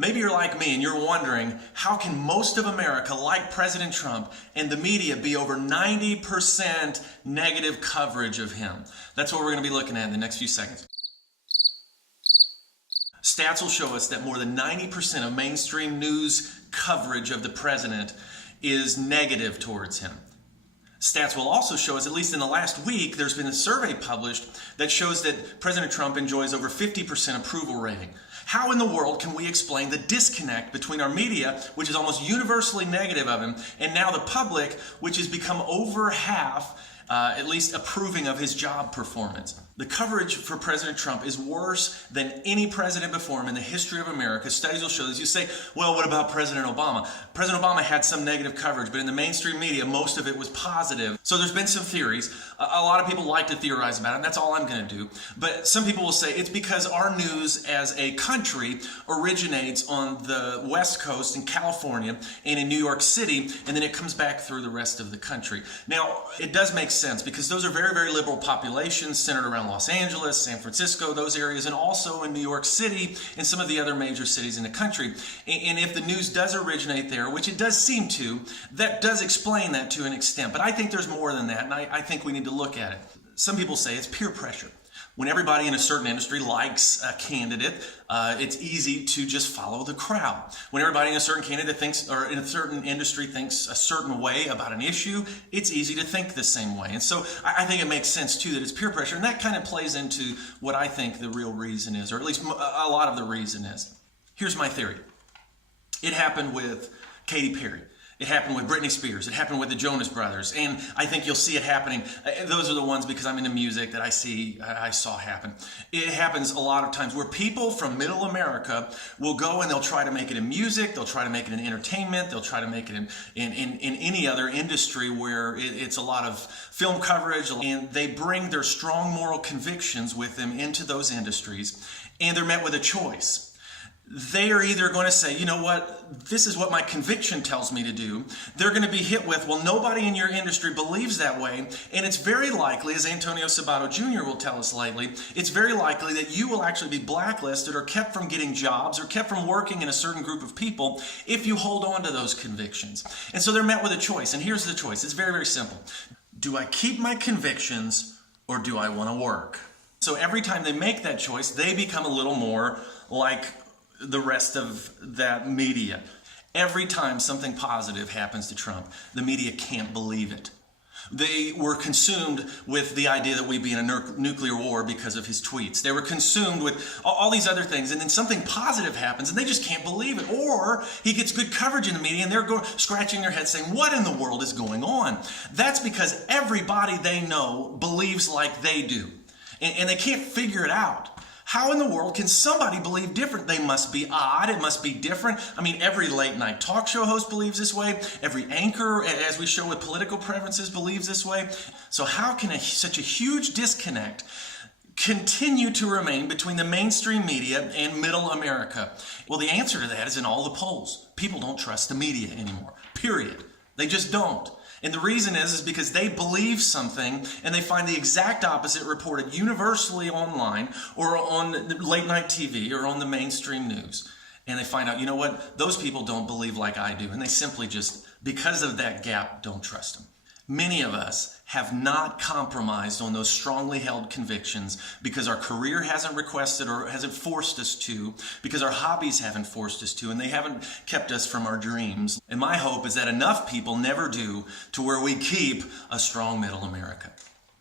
Maybe you're like me and you're wondering, how can most of America like President Trump and the media be over 90% negative coverage of him? That's what we're going to be looking at in the next few seconds. Stats will show us that more than 90% of mainstream news coverage of the president is negative towards him. Stats will also show us, at least in the last week, there's been a survey published that shows that President Trump enjoys over 50% approval rating. How in the world can we explain the disconnect between our media, which is almost universally negative of him, and now the public, which has become over half, at least approving of his job performance? The coverage for President Trump is worse than any president before him in the history of America. Studies will show this. You say, well, what about President Obama? President Obama had some negative coverage, but in the mainstream media, most of it was positive. So there's been some theories. A lot of people like to theorize about it, and that's all I'm going to do. But some people will say it's because our news as a country originates on the West Coast in California and in New York City, and then it comes back through the rest of the country. Now, it does make sense because those are very, very liberal populations centered around Los Angeles, San Francisco, those areas, and also in New York City and some of the other major cities in the country. And if the news does originate there, which it does seem to, that does explain that to an extent. But I think there's more than that, and I think we need to look at it. Some people say it's peer pressure. When everybody in a certain industry likes a candidate, it's easy to just follow the crowd. When everybody in a certain candidate thinks, or in a certain industry thinks a certain way about an issue, it's easy to think the same way. And so I think it makes sense too that it's peer pressure, and that kind of plays into what I think the real reason is, or at least a lot of the reason is. Here's my theory. It happened with Katy Perry. It happened with Britney Spears. It happened with the Jonas Brothers. And I think you'll see it happening. Those are the ones, because I'm into music, that I saw happen. It happens a lot of times where people from middle America will go and they'll try to make it in music. They'll try to make it in entertainment. They'll try to make it in any other industry where it's a lot of film coverage. And they bring their strong moral convictions with them into those industries. And they're met with a choice. They are either going to say, you know what, this is what my conviction tells me to do. They're going to be hit with, well, nobody in your industry believes that way. And it's very likely, as Antonio Sabato Jr. will tell us lately, it's very likely that you will actually be blacklisted or kept from getting jobs or kept from working in a certain group of people if you hold on to those convictions. And so they're met with a choice. And here's the choice. It's very, very simple. Do I keep my convictions or do I want to work? So every time they make that choice, they become a little more like the rest of that media. Every time something positive happens to Trump, the media can't believe it. They were consumed with the idea that we'd be in a nuclear war because of his tweets. They were consumed with all these other things, and then something positive happens and they just can't believe it. Or he gets good coverage in the media and they're scratching their heads saying, what in the world is going on? That's because everybody they know believes like they do, and they can't figure it out. How in the world can somebody believe different? They must be odd. It must be different. I mean, every late night talk show host believes this way. Every anchor, as we show with political preferences, believes this way. So how can such a huge disconnect continue to remain between the mainstream media and middle America? Well, the answer to that is in all the polls. People don't trust the media anymore, period. They just don't. And the reason is because they believe something and they find the exact opposite reported universally online or on late night TV or on the mainstream news. And they find out, you know what, those people don't believe like I do. And they simply just, because of that gap, don't trust them. Many of us have not compromised on those strongly held convictions because our career hasn't requested or hasn't forced us to, because our hobbies haven't forced us to, and they haven't kept us from our dreams. And my hope is that enough people never do to where we keep a strong middle America.